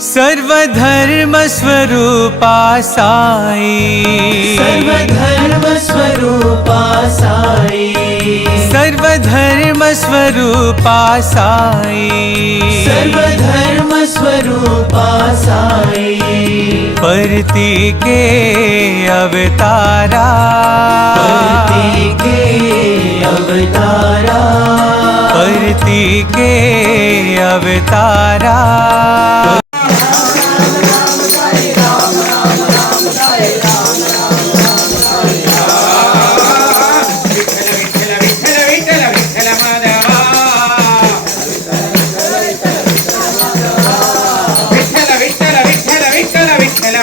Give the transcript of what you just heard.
सर्वधर्म स्वरूपा साई, सर्वधर्म स्वरूपा साई, सर्वधर्म स्वरूपा साई, सर्वधर्म स्वरूपा साई, परती के अवतारा, परती के अवतारा, परती के अवतारा। विठ्ठल